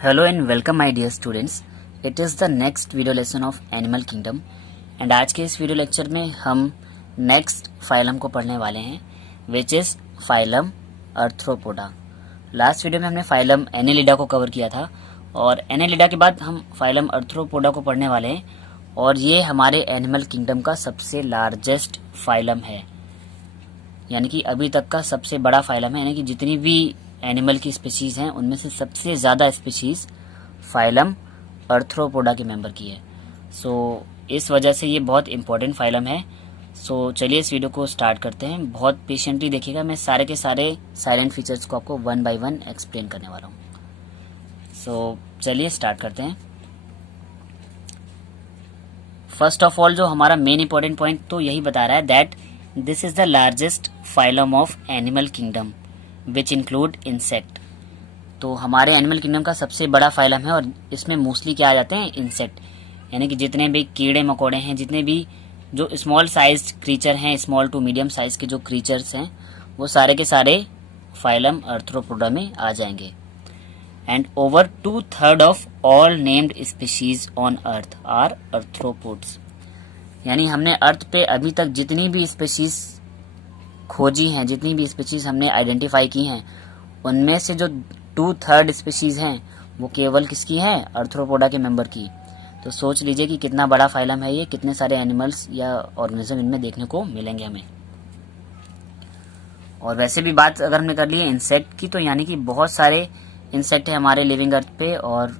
Hello and welcome my dear students. It is the next video lesson of animal kingdom and आज के इस video lecture में हम next phylum को पढ़ने वाले हैं which is phylum Arthropoda. Last video में हमने फाइलम एनेलिडा को कवर किया था और एनेलिडा के बाद हम फाइलम अर्थ्रोपोडा को पढ़ने वाले हैं और ये हमारे एनिमल किंगडम का सबसे लार्जेस्ट फाइलम है, यानी कि अभी तक का सबसे बड़ा फाइलम है। यानी कि जितनी भी एनिमल की स्पीशीज हैं उनमें से सबसे ज़्यादा स्पीशीज फाइलम अर्थ्रोपोडा के मेंबर की है। सो इस वजह से ये बहुत इंपॉर्टेंट फाइलम है। सो चलिए इस वीडियो को स्टार्ट करते हैं। बहुत पेशेंटली देखिएगा, मैं सारे के सारे साइलेंट फीचर्स को आपको वन बाय वन एक्सप्लेन करने वाला हूँ। सो चलिए स्टार्ट करते हैं। फर्स्ट ऑफ ऑल जो हमारा मेन इंपॉर्टेंट पॉइंट तो यही बता रहा है that this is the largest phylum of animal kingdom which include insect. तो हमारे एनिमल किंगडम का सबसे बड़ा फाइलम है और इसमें मोस्टली क्या आ जाते हैं, इंसेक्ट, यानी कि जितने भी कीड़े मकोड़े हैं, जितने भी जो स्मॉल साइज क्रीचर हैं, स्मॉल टू मीडियम साइज के जो क्रीचर्स हैं, वो सारे के सारे फाइलम अर्थ्रोपोडा में आ जाएंगे। And over 2/3 of all named species on earth are arthropods. यानी हमने अर्थ पे अभी तक जितनी भी स्पीशीज खोजी हैं, जितनी भी स्पीशीज हमने आइडेंटिफाई की हैं, उनमें से जो 2/3 स्पीशीज हैं वो केवल किसकी हैं, अर्थ्रोपोडा के मेंबर की। तो सोच लीजिए कि कितना बड़ा फाइलम है ये, कितने सारे एनिमल्स या ऑर्गेनिज्म इनमें देखने को मिलेंगे हमें। और वैसे भी बात अगर हमने कर ली है इंसेक्ट की, तो यानी कि बहुत सारे इंसेक्ट है हमारे लिविंग अर्थ पे और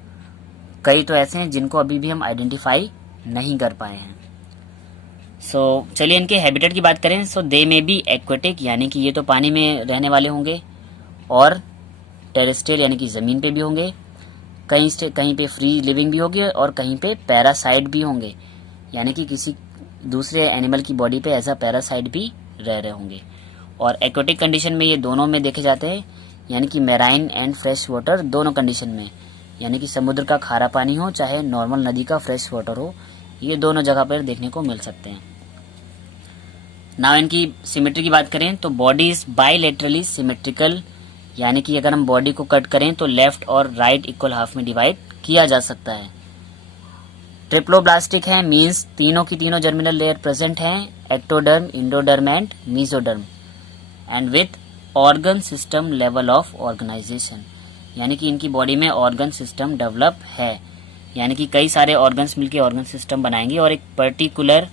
कई तो ऐसे हैं जिनको अभी भी हम आइडेंटिफाई नहीं कर पाए हैं। सो चलिए इनके हैबिटेट की बात करें। सो दे में बी एक्वेटिक, यानी कि ये तो पानी में रहने वाले होंगे, और टेरेस्ट्रियल यानी कि ज़मीन पे भी होंगे, कहीं पे फ्री लिविंग भी होंगे और कहीं पे पैरासाइट भी होंगे, यानी कि किसी दूसरे एनिमल की बॉडी पे एज अ पैरासाइट भी रह रहे होंगे। और एक्वेटिक कंडीशन में ये दोनों में देखे जाते हैं, यानी कि मैराइन एंड फ्रेश वाटर दोनों कंडीशन में, यानी कि समुद्र का खारा पानी हो चाहे नॉर्मल नदी का फ्रेश वाटर हो, ये दोनों जगह पर देखने को मिल सकते हैं। नाउ इनकी सिमेट्री की बात करें तो बॉडी इज बाइलेटरली सिमेट्रिकल, यानी कि अगर हम बॉडी को कट करें तो लेफ्ट और राइट इक्वल हाफ में डिवाइड किया जा सकता है। ट्रिप्लोब्लास्टिक है, मींस तीनों की तीनों जर्मिनल लेयर प्रेजेंट हैं, ectoderm, endoderm and mesoderm, and with organ system level of organisation, यानी कि इनकी बॉडी में ऑर्गन सिस्टम डेवलप है, यानी कि कई सारे ऑर्गन्स मिलकर ऑर्गन सिस्टम बनाएंगे और एक पर्टिकुलर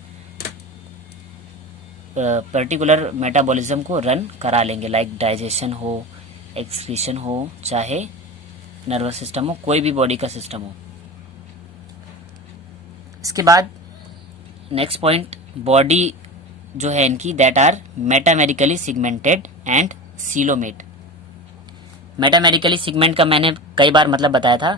मेटाबॉलिज्म को रन करा लेंगे, लाइक डाइजेशन हो, एक्सक्रीशन हो, चाहे नर्वस सिस्टम हो, कोई भी बॉडी का सिस्टम हो। इसके बाद नेक्स्ट पॉइंट, बॉडी जो है इनकी that are metamerically segmented and coelomate. Metamerically segment का मैंने कई बार मतलब बताया था,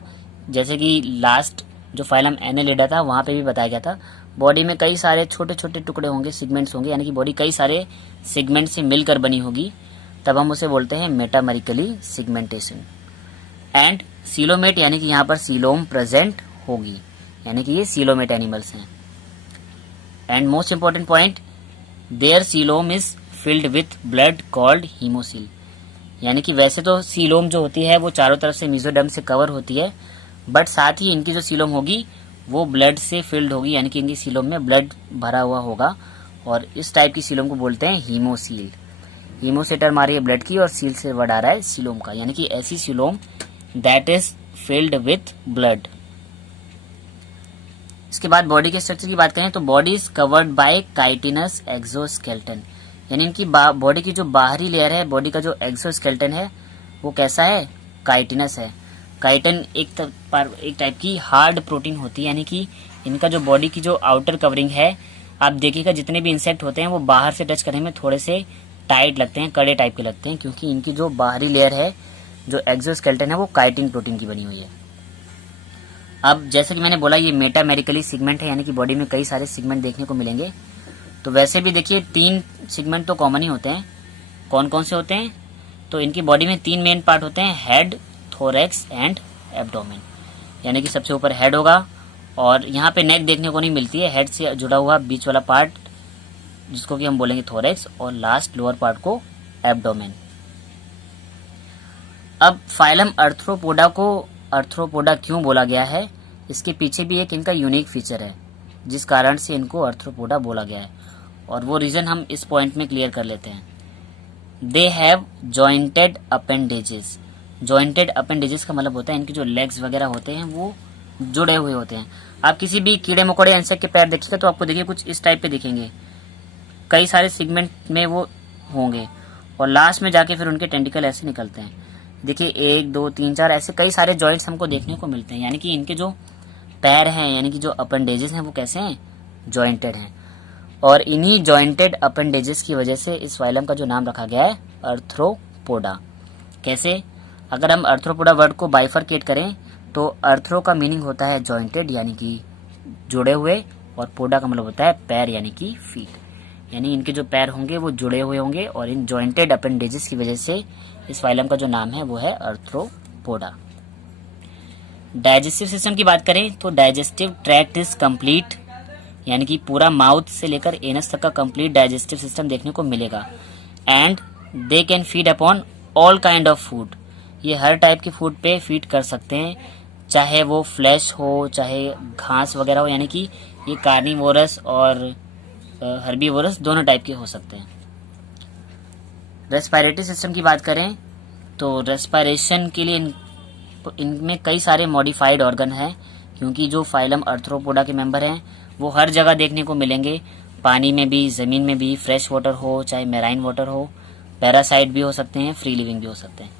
जैसे कि लास्ट जो फाइलम एनेलिडा था वहाँ पे भी बताया गया था। बॉडी में कई सारे छोटे छोटे टुकड़े होंगे, सिगमेंट्स होंगे, यानी कि बॉडी कई सारे सिगमेंट से मिलकर बनी होगी, तब हम उसे बोलते हैं मेटामेरिकली सिगमेंटेशन। एंड सीलोमेट, यानी कि यहाँ पर सीलोम प्रेजेंट होगी, यानी कि ये सीलोमेट एनिमल्स हैं। And most important point, their coelom is filled with blood called haemocoel, यानी कि वैसे तो सीलोम जो होती है वो चारों तरफ से मीजोडर्म से कवर होती है, बट साथ ही इनकी जो सीलोम होगी वो ब्लड से फिल्ड होगी, यानी कि इनकी सीलोम में ब्लड भरा हुआ होगा, और इस टाइप की सीलोम को बोलते हैं हीमोसील। हीमो से टर्म आ रही है ब्लड की और सील से वर्ड आ रहा है सीलोम का, यानी कि ऐसी coelom that is filled with blood. इसके बाद बॉडी के स्ट्रक्चर की बात करें तो body is covered by chitinous exoskeleton, यानी इनकी बॉडी की जो बाहरी लेयर है, बॉडी का जो एक्सोस्केलेटन है वो कैसा है, काइटिनस है। काइटिन एक टाइप की हार्ड प्रोटीन होती है, यानी कि इनका जो बॉडी की जो आउटर कवरिंग है, आप देखिएगा जितने भी इंसेक्ट होते हैं वो बाहर से टच करने में थोड़े से टाइट लगते हैं, कड़े टाइप के लगते हैं, क्योंकि इनकी जो बाहरी लेयर है, जो एक्सोस्केलेटन है, वो काइटिन प्रोटीन की बनी हुई है। अब जैसे कि मैंने बोला ये मेटामेरिकली सिगमेंट है, यानी कि बॉडी में कई सारे सिगमेंट देखने को मिलेंगे। तो वैसे भी देखिए 3 सिगमेंट तो कॉमन ही होते हैं। कौन कौन से होते हैं, तो इनकी बॉडी में 3 मेन पार्ट होते हैं, हेड, थोरैक्स एंड एब्डोमेन, यानी कि सबसे ऊपर हेड होगा और यहाँ पे नेक देखने को नहीं मिलती है, हेड से जुड़ा हुआ बीच वाला पार्ट जिसको कि हम बोलेंगे थोरैक्स, और लास्ट लोअर पार्ट को एब्डोमेन। अब फाइलम अर्थ्रोपोडा को आर्थ्रोपोडा क्यों बोला गया है, इसके पीछे भी एक इनका यूनिक फीचर है जिस कारण से इनको आर्थ्रोपोडा बोला गया है, और वो रीज़न हम इस पॉइंट में क्लियर कर लेते हैं। They have jointed appendages. Jointed appendages का मतलब होता है इनके जो लेग्स वगैरह होते हैं वो जुड़े हुए होते हैं। आप किसी भी कीड़े मकोड़े इंसेक्ट के पैर देखिएगा तो आपको देखिए कुछ इस टाइप पे दिखेंगे, कई सारे सेगमेंट में वो होंगे, और लास्ट में जाके फिर उनके टेंटिकल ऐसे निकलते हैं। देखिए 1 2 3 4 ऐसे कई सारे जॉइंट्स हमको देखने को मिलते हैं, यानी कि इनके जो पैर हैं यानी कि जो अपेंडेजेस हैं वो कैसे हैं, जॉइंटेड हैं। और इन्हीं जॉइंटेड अपेंडेजेस की वजह से इस फाइलम का जो नाम रखा गया है आर्थ्रोपोडा। कैसे, अगर हम आर्थ्रोपोडा वर्ड को बाइफरकेट करें तो आर्थ्रो का मीनिंग होता है जॉइंटेड यानी कि जुड़े हुए, और पोडा का मतलब होता है पैर यानी कि फीट, यानी इनके जो पैर होंगे वो जुड़े हुए होंगे, और इन जॉइंटेड अपेंडेजेस की वजह से इस फाइलम का जो नाम है वो है आर्थ्रोपोडा। डाइजेस्टिव सिस्टम की बात करें तो डाइजेस्टिव ट्रैक्ट इज कंप्लीट, यानी कि पूरा माउथ से लेकर एनस तक का कंप्लीट डाइजेस्टिव सिस्टम देखने को मिलेगा। And they can feed upon all kind of food, ये हर टाइप के फूड पे फीड कर सकते हैं, चाहे वो फ्लैश हो चाहे घास वगैरह हो, यानी कि ये कार्निवोरस और हर्बीवोरस दोनों टाइप के हो सकते हैं। रेस्पिरेटरी सिस्टम की बात करें तो रेस्पिरेशन के लिए इनमें कई सारे मॉडिफाइड ऑर्गन हैं, क्योंकि जो फाइलम आर्थ्रोपोडा के मेंबर हैं वो हर जगह देखने को मिलेंगे, पानी में भी, ज़मीन में भी, फ्रेश वाटर हो चाहे मेराइन वाटर हो, पैरासाइट भी हो सकते हैं, फ्री लिविंग भी हो सकते हैं।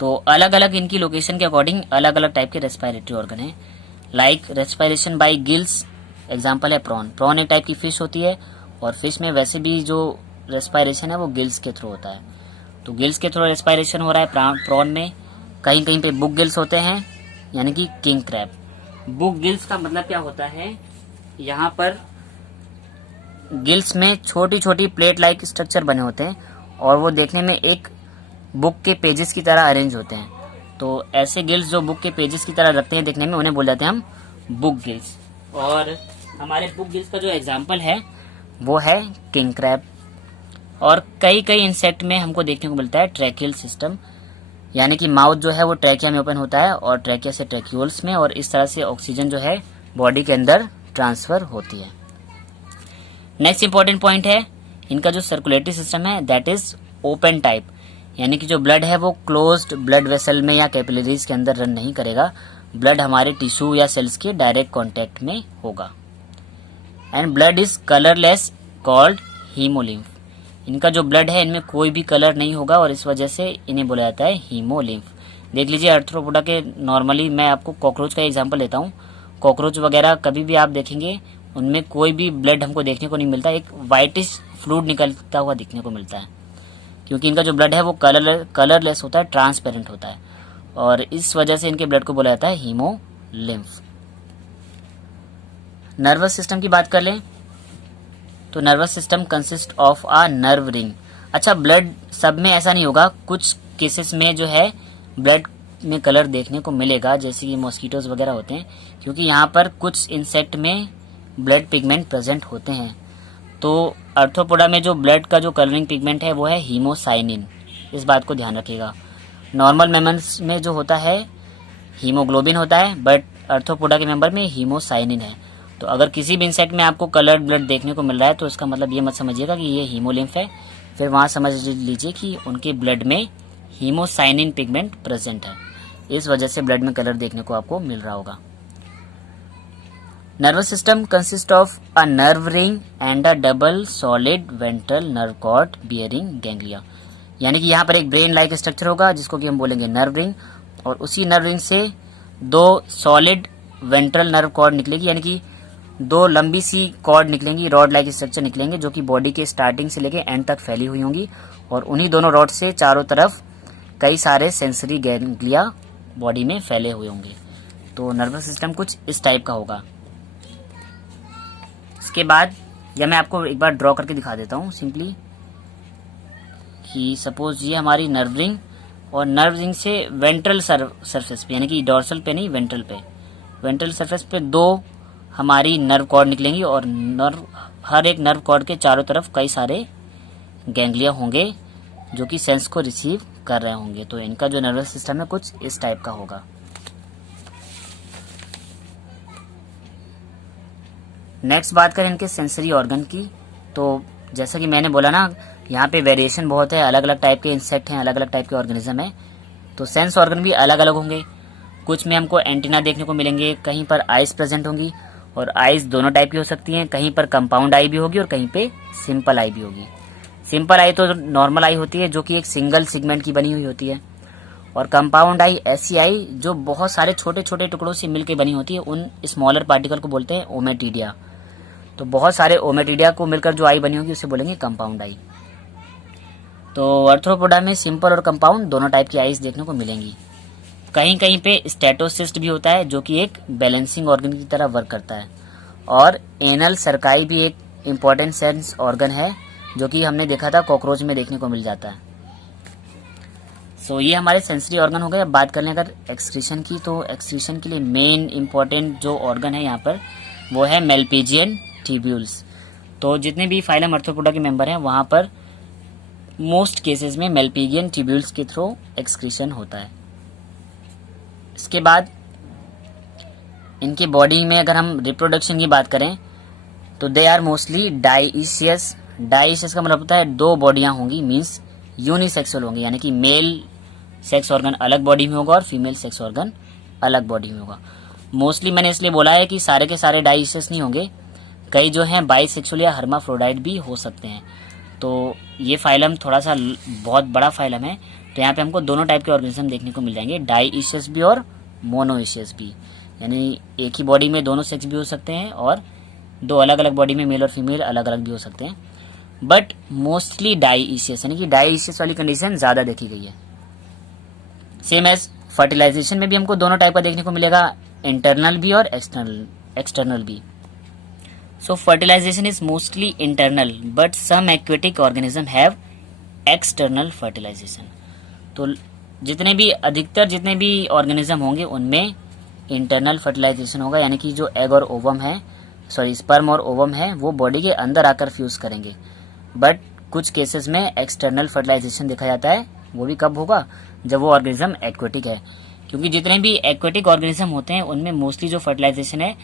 तो अलग अलग इनकी लोकेशन के अकॉर्डिंग अलग अलग टाइप के रेस्पिरेटरी ऑर्गन हैं। Like respiration bye gills, example है प्रॉन। प्रॉन एक टाइप की फिश होती है, और फिश में वैसे भी जो रेस्पिरेशन है वो गिल्स के थ्रू होता है, तो गिल्स के थ्रू रेस्पिरेशन हो रहा है प्रॉन में। कहीं कहीं पे बुक गिल्स होते हैं यानी कि किंग क्रैब। बुक गिल्स का मतलब क्या होता है, यहाँ पर गिल्स में छोटी छोटी प्लेट लाइक स्ट्रक्चर बने होते हैं, और वो देखने में एक बुक के पेजेस की तरह अरेंज होते हैं। तो ऐसे गिल्स जो बुक के पेजेस की तरह लगते हैं देखने में, उन्हें बोल जाते हैं हम बुक गिल्स। और हमारे बुक गिल्स का जो एग्जाम्पल है वो है किंग क्रैब। और कई कई इंसेक्ट में हमको देखने को मिलता है ट्रैकियल सिस्टम, यानी कि माउथ जो है वो ट्रैकिया में ओपन होता है और ट्रैकिया से ट्रैक्यूल्स में, और इस तरह से ऑक्सीजन जो है बॉडी के अंदर ट्रांसफर होती है। नेक्स्ट इंपॉर्टेंट पॉइंट है इनका जो सर्कुलेटरी सिस्टम है दैट इज ओपन टाइप, यानी कि जो ब्लड है वो क्लोज्ड ब्लड वेसल में या कैपिलरीज के अंदर रन नहीं करेगा, ब्लड हमारे टिश्यू या सेल्स के डायरेक्ट कांटेक्ट में होगा। And blood is colourless called haemolymph, इनका जो ब्लड है इनमें कोई भी कलर नहीं होगा, और इस वजह से इन्हें बोला जाता है हीमोलिम्फ। देख लीजिए आर्थ्रोपोडा के नॉर्मली मैं आपको कॉकरोच का एग्जांपल लेता हूँ, कॉकरोच वगैरह कभी भी आप देखेंगे उनमें कोई भी ब्लड हमको देखने को नहीं मिलता, एक वाइटिश फ्लूइड निकलता हुआ दिखने को मिलता है, क्योंकि इनका जो ब्लड है वो कलरलेस होता है, ट्रांसपेरेंट होता है, और इस वजह से इनके ब्लड को बोला जाता है हीमोलिम्फ। नर्वस सिस्टम की बात कर लें तो nervous system consist of a nerve ring. अच्छा, ब्लड सब में ऐसा नहीं होगा, कुछ केसेस में जो है ब्लड में कलर देखने को मिलेगा, जैसे कि मॉस्किटोज वगैरह होते हैं, क्योंकि यहाँ पर कुछ इंसेक्ट में ब्लड पिगमेंट प्रेजेंट होते हैं। तो आर्थ्रोपोडा में जो ब्लड का जो कलरिंग पिगमेंट है वो है हीमोसाइनिन, इस बात को ध्यान रखिएगा। नॉर्मल मेमल्स में जो होता है हीमोग्लोबिन होता है, बट आर्थ्रोपोडा के मेंबर में हीमोसाइनिन है। तो अगर किसी भी इंसेक्ट में आपको कलर्ड ब्लड देखने को मिल रहा है तो इसका मतलब ये मत समझिएगा कि ये हीमोलिम्फ है, फिर वहाँ समझ लीजिए कि उनके ब्लड में हीमोसाइनिन पिगमेंट प्रेजेंट है, इस वजह से ब्लड में कलर देखने को आपको मिल रहा होगा। Nervous system consist of a nerve ring and a double solid ventral nerve cord bearing ganglia, यानी कि यहाँ पर एक ब्रेन लाइक स्ट्रक्चर होगा जिसको कि हम बोलेंगे नर्व रिंग, और उसी नर्व रिंग से 2 सॉलिड वेंट्रल नर्व कॉर्ड निकलेगी, यानी कि 2 लंबी सी कॉर्ड निकलेंगी, रॉड लाइक स्ट्रक्चर निकलेंगे, जो कि बॉडी के स्टार्टिंग से लेकर एंड तक फैली हुई होंगी, और उन्हीं दोनों रॉड से चारों तरफ कई सारे सेंसरी गैंग्लिया बॉडी में फैले हुए होंगे। तो नर्वस सिस्टम कुछ इस टाइप का होगा। इसके बाद या मैं आपको एक बार ड्रॉ करके दिखा देता हूँ सिंपली, कि सपोज ये हमारी नर्व रिंग, और नर्व रिंग से वेंट्रल सरफेस पे, यानी कि डॉर्सल पे नहीं वेंट्रल पे, वेंट्रल सरफेस पे 2 हमारी नर्व कॉर्ड निकलेंगी, और हर एक नर्व कॉर्ड के चारों तरफ कई सारे गैंग्लिया होंगे जो कि सेंस को रिसीव कर रहे होंगे। तो इनका जो नर्वस सिस्टम है कुछ इस टाइप का होगा। नेक्स्ट बात करें इनके सेंसरी ऑर्गन की, तो जैसा कि मैंने बोला ना, यहाँ पे वेरिएशन बहुत है, अलग अलग टाइप के इंसेक्ट हैं, अलग अलग टाइप के ऑर्गेनिज्म है, तो सेंस ऑर्गन भी अलग अलग होंगे। कुछ में हमको एंटीना देखने को मिलेंगे, कहीं पर आइज प्रेजेंट होंगी, और आइज दोनों टाइप की हो सकती हैं, कहीं पर कंपाउंड आई भी होगी और कहीं पे सिंपल आई भी होगी। सिंपल आई तो नॉर्मल आई होती है जो कि एक सिंगल सिगमेंट की बनी हुई होती है, और कंपाउंड आई ऐसी आई जो बहुत सारे छोटे छोटे टुकड़ों से मिलकर बनी होती है। उन स्मॉलर पार्टिकल को बोलते हैं ओमेटिडिया। तो बहुत सारे ओमेटिडिया को मिलकर जो आई बनी होगी उसे बोलेंगे कंपाउंड आई। तो आर्थ्रोपोडा में सिंपल और कंपाउंड दोनों टाइप की आईज देखने को मिलेंगी। कहीं कहीं पे स्टेटोसिस्ट भी होता है जो कि एक बैलेंसिंग ऑर्गन की तरह वर्क करता है, और एनल सर्काई भी एक इम्पॉर्टेंट सेंस ऑर्गन है जो कि हमने देखा था कॉकरोच में देखने को मिल जाता है। सो ये हमारे सेंसरी ऑर्गन हो गए। अब बात कर लें अगर एक्सक्रीशन की, तो एक्सक्रीशन के लिए मेन इम्पॉर्टेंट जो ऑर्गन है यहाँ पर वो है मेलपीजियन ट्यूब्यूल्स। तो जितने भी फाइलम आर्थ्रोपोडा के मेंबर हैं वहाँ पर मोस्ट केसेस में मेलपीजियन ट्यूब्यूल्स के थ्रू एक्सक्रीशन होता है। इसके बाद इनकी बॉडी में अगर हम रिप्रोडक्शन की बात करें तो they are mostly dioecious. Dioecious का मतलब होता है दो बॉडियां होंगी, मीन्स यूनिसेक्सुअल होंगी, यानी कि मेल सेक्स ऑर्गन अलग बॉडी में होगा और फीमेल सेक्स ऑर्गन अलग बॉडी में होगा। मोस्टली मैंने इसलिए बोला है कि सारे के सारे डाइशियस नहीं होंगे, कई जो हैं बाइसेक्सुअल या हर्माफ्रोडाइट भी हो सकते हैं। तो ये फाइलम थोड़ा सा बहुत बड़ा फाइलम है, तो यहाँ पे हमको दोनों टाइप के ऑर्गेनिज्म देखने को मिल जाएंगे, डाइशियस भी और मोनोइशियस भी, यानी एक ही बॉडी में दोनों सेक्स भी हो सकते हैं और दो अलग अलग बॉडी में मेल और फीमेल अलग अलग भी हो सकते हैं, बट मोस्टली डाइशियस, यानी कि डाइशियस वाली कंडीशन ज़्यादा देखी गई है। सेम एज फर्टिलाइजेशन में भी हमको दोनों टाइप का देखने को मिलेगा, इंटरनल भी और एक्सटर्नल भी। So fertilization is mostly internal, but some aquatic organism have external fertilization. तो अधिकतर जितने भी ऑर्गेनिज्म होंगे उनमें इंटरनल फर्टिलाइजेशन होगा, यानी कि जो एग और ओवम है, स्पर्म और ओवम है वो बॉडी के अंदर आकर फ्यूज करेंगे। बट कुछ केसेस में एक्सटर्नल फर्टिलाइजेशन देखा जाता है, वो भी कब होगा, जब वो ऑर्गेनिज्म एक्वेटिक है, क्योंकि जितने भी एक्वेटिक ऑर्गेनिज्म होते हैं उनमें मोस्टली जो फर्टिलाइजेशन है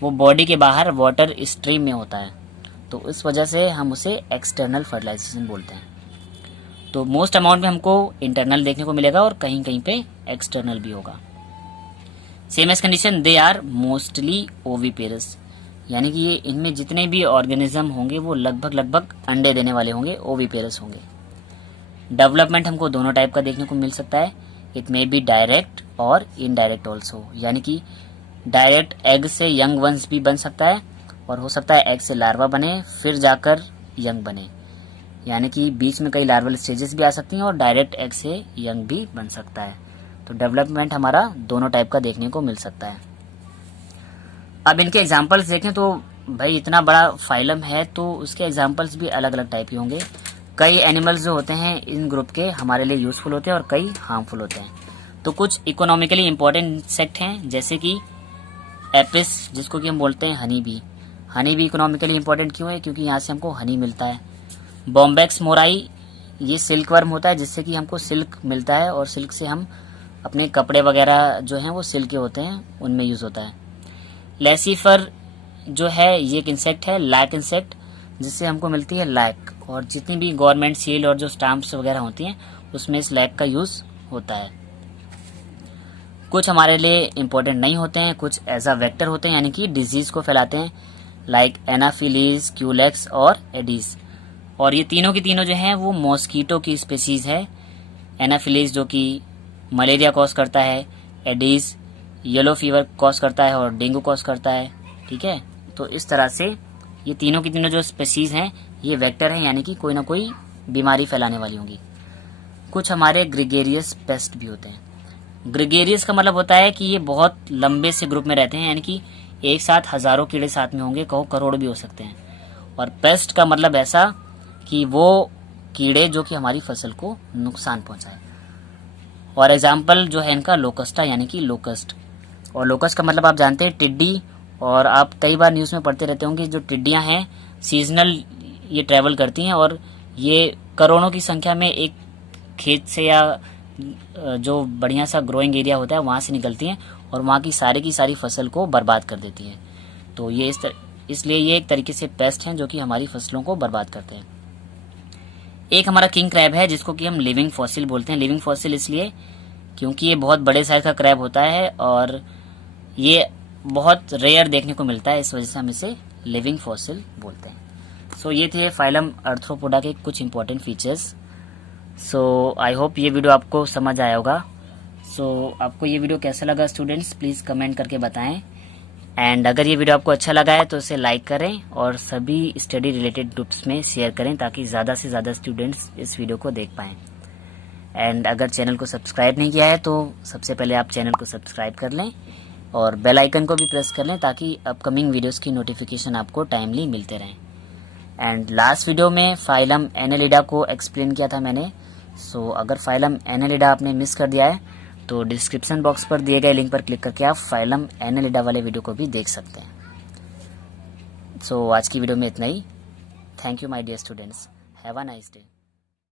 वो बॉडी के बाहर वाटर स्ट्रीम में होता है, तो इस वजह से हम उसे एक्सटर्नल फर्टिलाइजेशन बोलते हैं। तो मोस्ट अमाउंट में हमको इंटरनल देखने को मिलेगा और कहीं कहीं पे एक्सटर्नल भी होगा। Same as condition they are mostly oviparous, यानी कि ये इनमें जितने भी ऑर्गेनिज्म होंगे वो लगभग अंडे देने वाले होंगे, ओविपेरस होंगे। डेवलपमेंट हमको दोनों टाइप का देखने को मिल सकता है, इट मे बी डायरेक्ट और इनडायरेक्ट ऑल्सो, यानी कि डायरेक्ट एग से यंग वंस भी बन सकता है और हो सकता है एग से लार्वा बने फिर जाकर यंग बने, यानी कि बीच में कई लार्वल स्टेजेस भी आ सकती हैं और डायरेक्ट एग से यंग भी बन सकता है। तो डेवलपमेंट हमारा दोनों टाइप का देखने को मिल सकता है। अब इनके एग्जांपल्स देखें तो भाई इतना बड़ा फाइलम है तो उसके एग्जांपल्स भी अलग अलग टाइप के होंगे। कई एनिमल्स जो होते हैं इन ग्रुप के हमारे लिए यूजफुल होते हैं और कई हार्मफुल होते हैं। तो कुछ इकोनॉमिकली इंपॉर्टेंट इंसेक्ट हैं, जैसे कि एपिस, जिसको कि हम बोलते हैं honey bee. Honey bee economically important क्यों है, क्योंकि यहाँ से हमको हनी मिलता है। बॉम्बेक्स मोराई, ये सिल्क वर्म होता है जिससे कि हमको सिल्क मिलता है और सिल्क से हम अपने कपड़े वगैरह जो हैं वो सिल्क के होते हैं, उनमें यूज़ होता है। लेसीफर जो है ये एक इंसेक्ट है, लैक इंसेक्ट, जिससे हमको मिलती है लैक, और जितनी भी गवर्नमेंट सील और जो स्टाम्प्स वगैरह होती हैं उसमें इस लैक का यूज़ होता है। कुछ हमारे लिए इम्पोर्टेंट नहीं होते हैं, कुछ एज अ वेक्टर होते हैं, यानी कि डिजीज़ को फैलाते हैं, लाइक एनाफिलीज, क्यूलेक्स और एडीज। और ये तीनों की तीनों जो हैं वो मॉस्कीटो की स्पेसीज़ है। एनाफिलीज जो कि मलेरिया कॉज करता है, एडीज येलो फीवर कॉज करता है और डेंगू कॉज करता है, ठीक है। तो इस तरह से ये तीनों की तीनों जो स्पेसीज़ हैं ये वेक्टर हैं, यानी कि कोई ना कोई बीमारी फैलाने वाली होंगी। कुछ हमारे ग्रेगेरियस पेस्ट भी होते हैं। ग्रेगेरियस का मतलब होता है कि ये बहुत लंबे से ग्रुप में रहते हैं, यानी कि एक साथ हजारों कीड़े साथ में होंगे, कहो करोड़ भी हो सकते हैं। और पेस्ट का मतलब ऐसा कि वो कीड़े जो कि हमारी फसल को नुकसान पहुंचाए। और एग्जाम्पल जो है इनका लोकस्टा, यानी कि लोकस्ट। और लोकस्ट का मतलब आप जानते हैं टिड्डी, और आप कई बार न्यूज़ में पढ़ते रहते होंगे जो टिड्डियां हैं सीजनल ये ट्रैवल करती हैं और ये करोड़ों की संख्या में एक खेत से या जो बढ़िया सा ग्रोइंग एरिया होता है वहाँ से निकलती हैं और वहाँ की सारी फसल को बर्बाद कर देती हैं। तो ये इसलिए ये एक तरीके से पेस्ट हैं जो कि हमारी फसलों को बर्बाद करते हैं। एक हमारा किंग क्रैब है जिसको कि हम लिविंग फॉसिल बोलते हैं। लिविंग फॉसिल इसलिए क्योंकि ये बहुत बड़े साइज का क्रैब होता है और ये बहुत रेयर देखने को मिलता है, इस वजह से हम इसे लिविंग फॉसिल बोलते हैं। सो ये थे फाइलम आर्थ्रोपोडा के कुछ important features. So I hope ये वीडियो आपको समझ आया होगा। सो आपको ये वीडियो कैसा लगा स्टूडेंट्स, प्लीज़ कमेंट करके बताएं। एंड अगर ये वीडियो आपको अच्छा लगा है तो इसे लाइक करें और सभी स्टडी रिलेटेड ग्रुप्स में शेयर करें ताकि ज़्यादा से ज़्यादा स्टूडेंट्स इस वीडियो को देख पाएँ। एंड अगर चैनल को सब्सक्राइब नहीं किया है तो सबसे पहले आप चैनल को सब्सक्राइब कर लें और बेल आइकन को भी प्रेस कर लें ताकि अपकमिंग वीडियोस की नोटिफिकेशन आपको टाइमली मिलते रहें। एंड लास्ट वीडियो में फाइलम एनेलिडा को एक्सप्लेन किया था मैंने। सो अगर फाइलम एनेलिडा आपने मिस कर दिया है तो डिस्क्रिप्शन बॉक्स पर दिए गए लिंक पर क्लिक करके आप फाइलम एनेलिडा वाले वीडियो को भी देख सकते हैं। सो आज की वीडियो में इतना ही। Thank you my dear students, have a nice day.